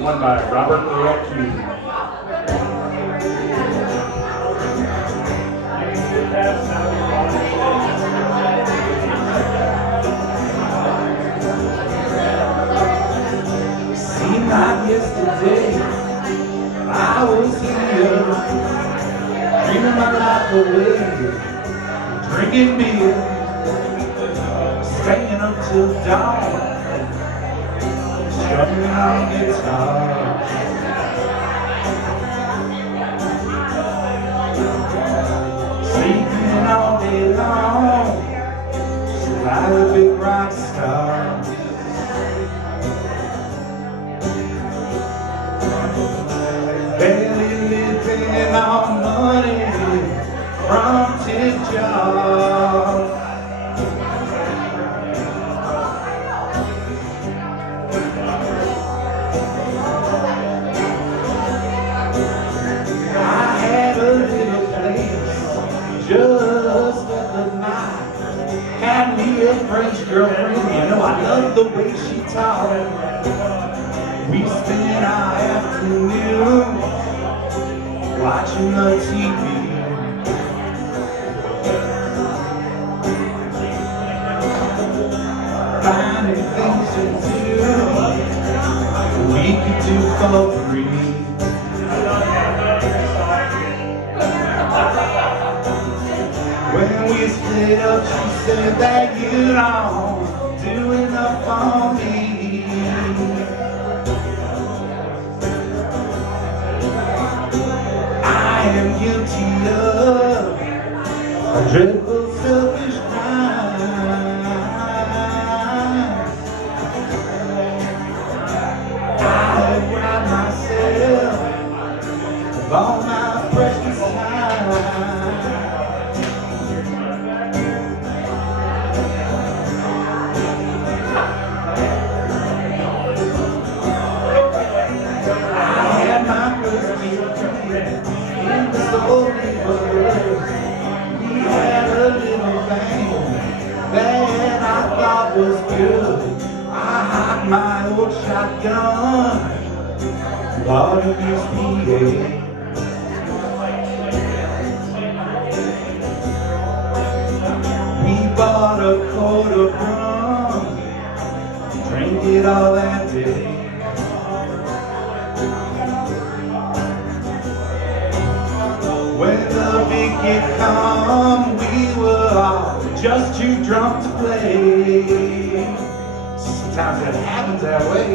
one by Robert Earl Keene. Seemed like yesterday I was here, dreaming my life away, drinking beer, staying up till dawn, strumming on guitar. Sleeping all day long, like a big rock star. Barely living on money from tip jobs. I had a little place just up the night. Had me a French girlfriend, you know I love the way she talked. We spent our afternoon watching the TV. Finding things to do we could do for free. When we split up, she said that you don't do enough for me. I am guilty of a dreadful selfish crime. I have robbed myself of all my precious time. I had my first meal in the old neighborhood. We had a little thing that I thought was good. I hocked my old shotgun, bought a used PA. We bought a quart of rum, drank it all that day. When the weekend come, we were all just too drunk to play. Sometimes it happens that way.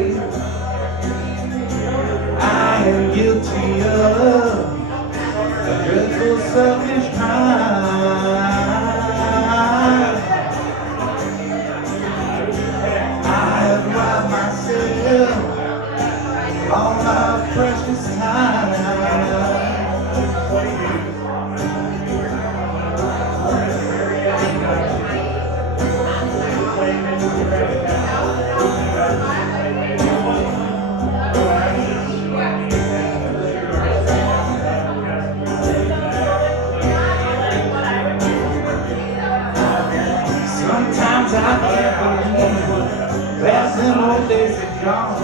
I am guilty of a dreadful selfish crime. I have robbed myself all my precious time. Sometimes I can't believe that them old days are gone.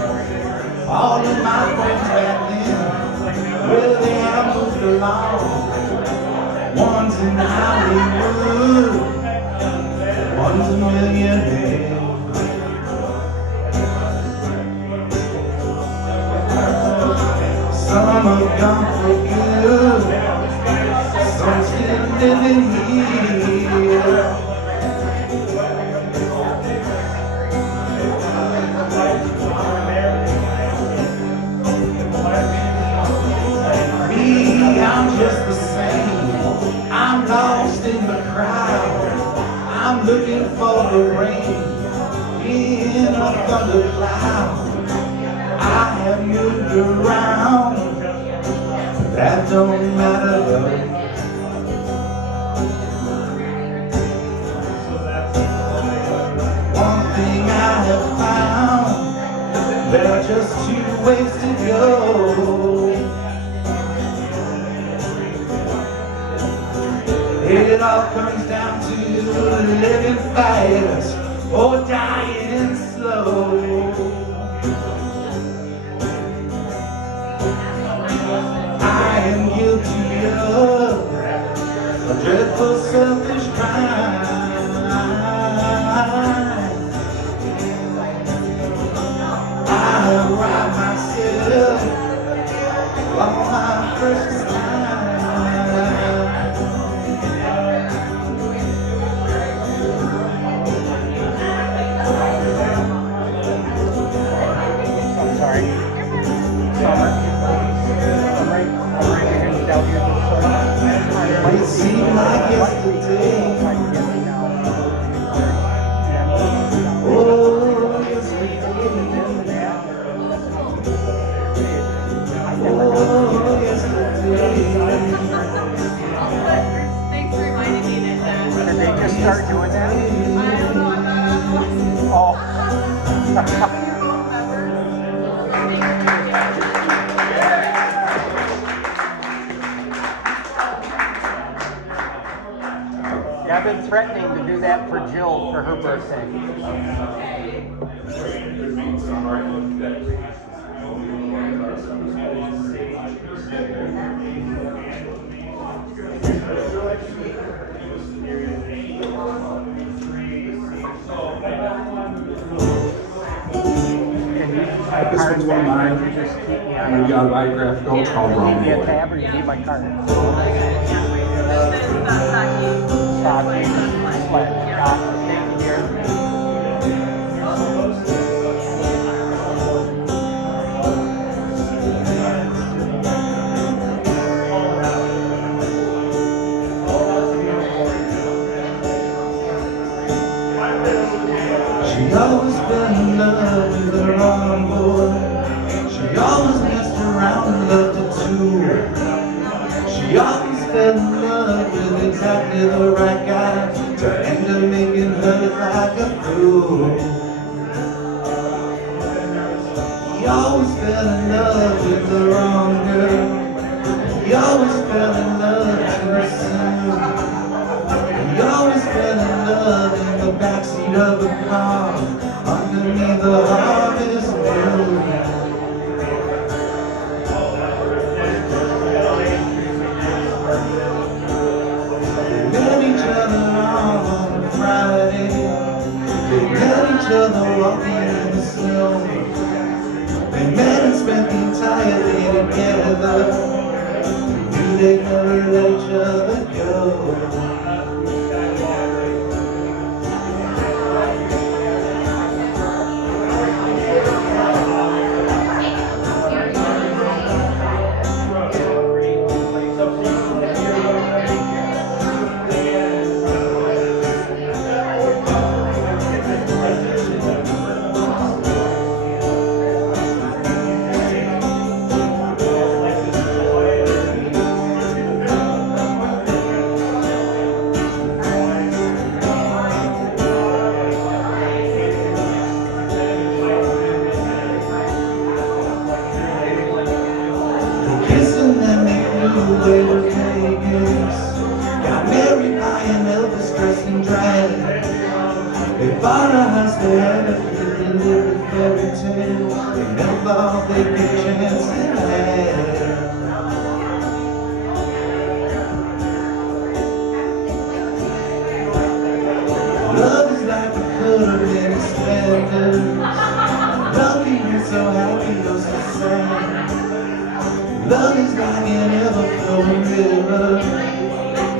All of my friends back then, well, they have moved along. One's in Hollywood, one's a millionaire. Some are gone for good, some still living here. Me, I'm just the same. I'm lost in the crowd. I'm looking for the rain in a thundercloud. I have moved around, but that don't matter though. One thing I have found, there are just two ways to go. It all comes down to living fast or dying slow. to you, a dreadful selfish crime. I robbed myself on my precious time. I'm sorry. Summer. It seemed like yesterday. Oh, yesterday. Oh, yesterday. Thanks for reminding me that. Did they just start doing that? I don't know, I'm not. Oh. You're both members. Yeah, I've been threatening to do that for Jill for her birthday. This one's one of mine. Just keep me We got a biographical. It's called Wrong Need me a Boy. tab or you need my card? This is the hockey. Sorry. Thank you, dear. She always fell in love with the wrong boy. She always messed around and loved it too. She always fell in love with exactly the right guy to end up making her like a fool. He always fell in love with the wrong girl. He always fell in love too soon. He always fell in love in the backseat of a car underneath the harvest moon. They met each other on a Friday. They met each other walking in the snow. They met and spent the entire day together. Knew they'd never let each other go. They were pagans, got married by an Elvis dressed in drag. They bought a house they had a kid, they lived a fairy tale. They never thought they'd get a chance to have. Love is like a coat of many splendors. Love can be so happy or so sad. Love is like an ever-flowing river.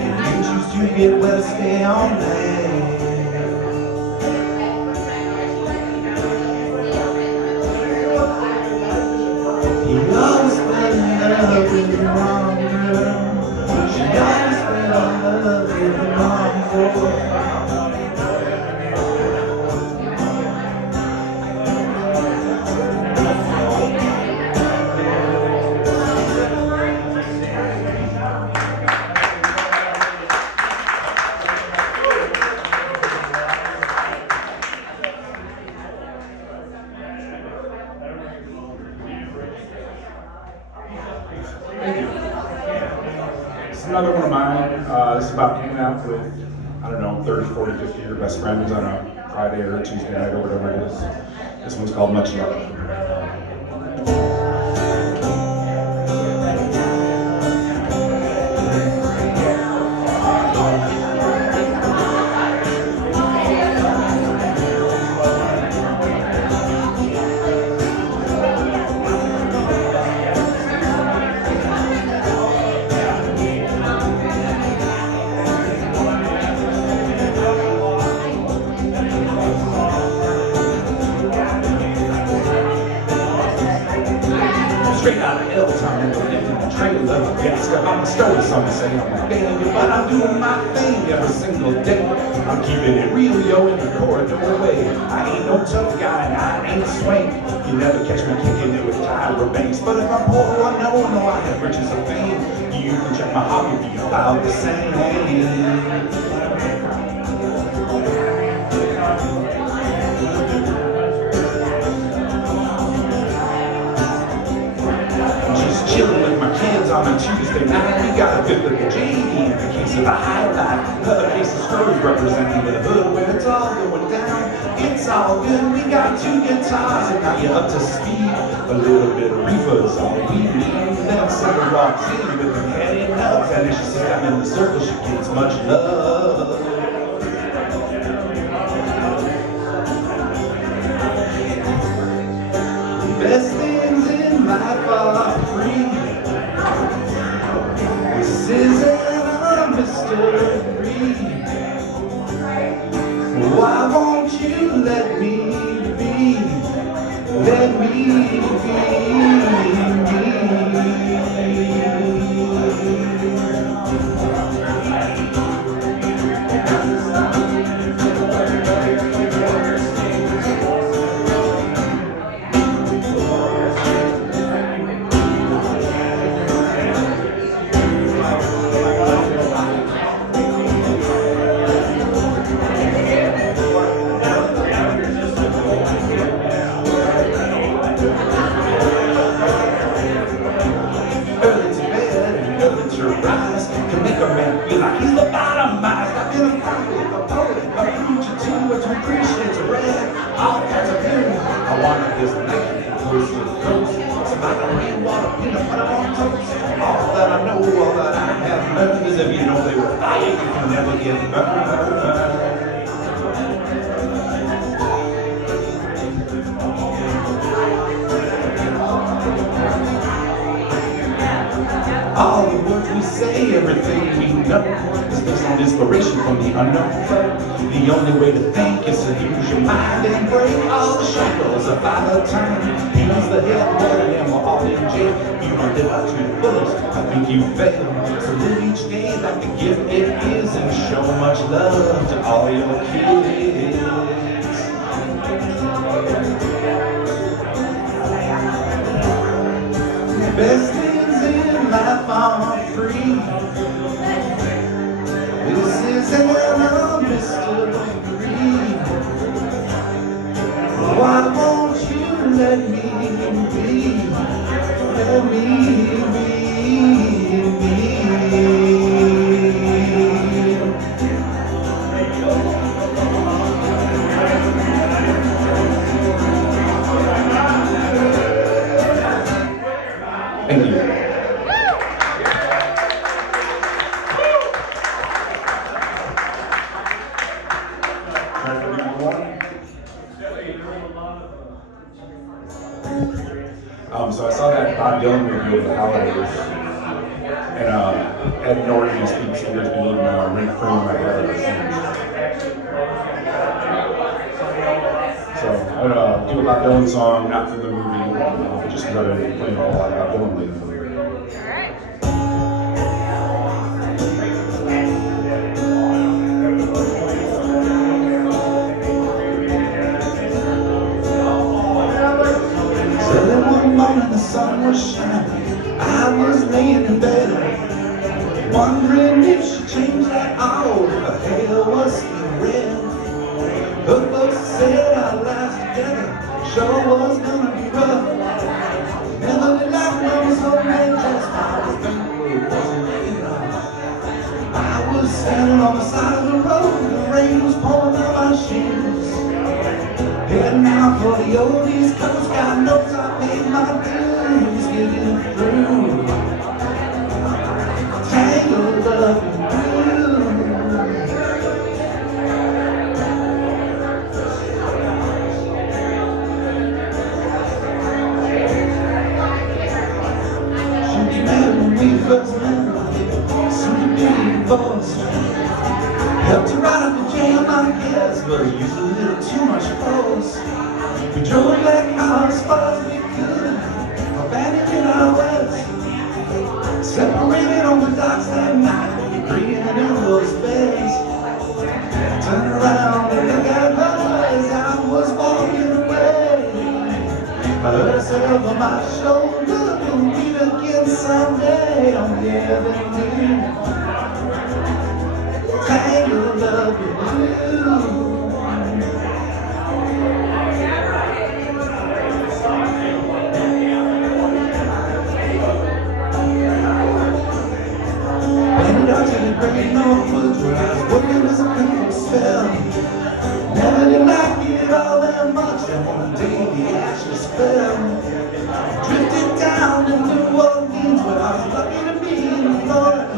If you choose to get wet, stay on land. He always fell in love with the wrong girl. She always fell in love with the wrong boy. This is another one of mine. This is about hanging out with, I don't know, 30, 40, 50 of your best friends on a Friday or a Tuesday night or whatever it is. This one's called Much Love. always something to say, I'm a failure, but I'm doing my thing every single day. I'm keeping it real, yo, in the corridor way. I ain't no tough guy, and I ain't swing. You never catch me kicking it with Tyra Banks. But if I'm poor, I know I have riches of fame. You can check my hobby if you filed the same. Chilling with my kids on a Tuesday night. We got a fifth of the JD and a case of the highlight. Another case of stories representing the hood where it's all going down. It's all good. We got 2 guitars and now you're up to speed. A little bit of reefer is all we need. Then someone walks in with her head in nuts, and if she sees I'm in the circle, she gets much love. Best things in life are free. This is a mystery. Why won't you let me be? Let me be. Can make a man feel like he's lobotomized. I've been a prophet, a poet, a preacher too, to appreciate to read all kinds of things. I wanted this night from coast to coast, surviving rainwater, peanut butter on toast. All that I know, all that I have learned is if you know they were fire, you can never get burned. All the words we say, everything we know is based on inspiration from the unknown. The only way to think is to use your mind and break all the shackles of our time. Use the head, blood, and we're all in jail. You don't live out to the fullest, I think you failed. So live each day like the gift it is and show much love to all your kids. Best things in life are free. This is a mystery. Why won't you let me be? Let me be. Thank you. So I saw that Bob Dylan movie over the holidays, and Ed Norton and Steve Singer's been living rent free in my head ever since. So I'm gonna do a Bob Dylan song, not from the movie, but just because I've been playing a lot about Dylan lately. The sun was shining, I was laying in bed, wondering if she changed at all, if her hair was still red. Her folks said our lives together sure was gonna be rough. Never did life know so just I was thankful it wasn't enough. I was standing on the side of the road, the rain was pouring on my shoes, heading out for the old East Coast. God knows I paid my dues getting through. Tangled up in blue. She was mad when we first met, soon to be divorced. Helped her out of the jam, I guess, but used a little too much force. We drove like cars as far as we could, abandoned in our ways, separated on the dock Ended up in the great north woods where I was working as a criminal spell. Never did like it all that much, and one day the ashes fell. Drifted down to New Orleans where I was lucky to be in Florida.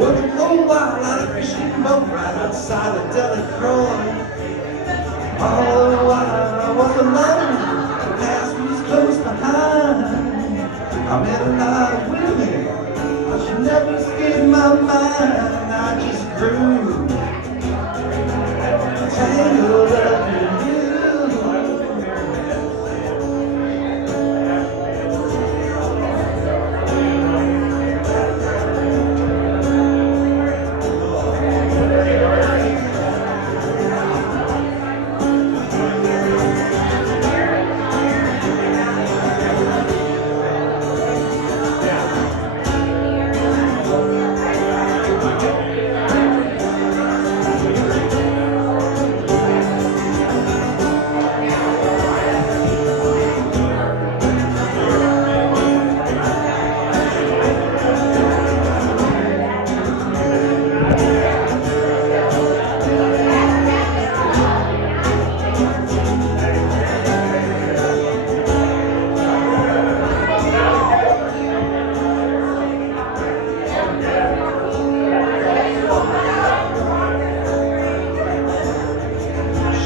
Working for a while out of fishing boat right outside of Delacroix. All the while I was alone, the past was close behind. I met a lot of women, but she never escaped my mind. I just grew tangled up in you.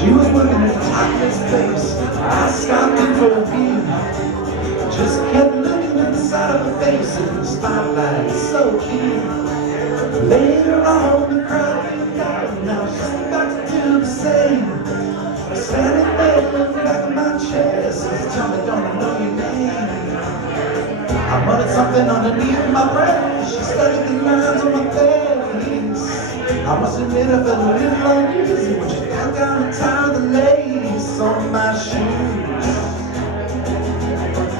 She was working at a topless place. I stopped in for a view. Just kept looking inside of her face in the spotlight, so cute. Later on, the crowd came down. Now she's about to do the same. Standing there in the back of my chair, says, "Tell me, don't I know your name?" I muttered something underneath my breath. She studied the lines on my face. I must admit I felt a little uneasy when she knelt down and tied the lace on my shoes.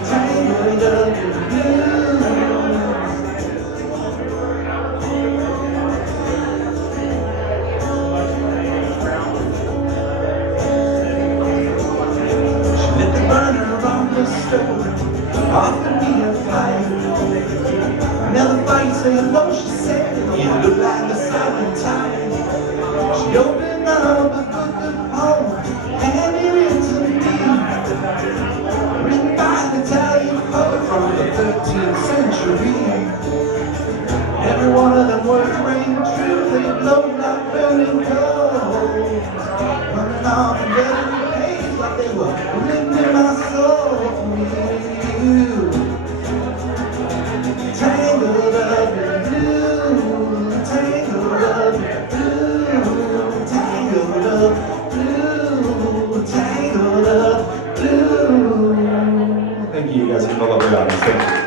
Tangled up in blue. She lit the burner on the stove, offered me a pipe. Another fight saying no, she said, you look like the silent tide. She opened up a book of poems, handed it to me. Written by an Italian poet from the 13th century. Every one of them words rang true, they glowed like burning coals. Running off and every page like they were written in my soul for me and you. Tangled up in blue, tangled up in blue, tangled up blue, tangled up blue. Thank you guys for the lovely audience. Thank you.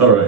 All right.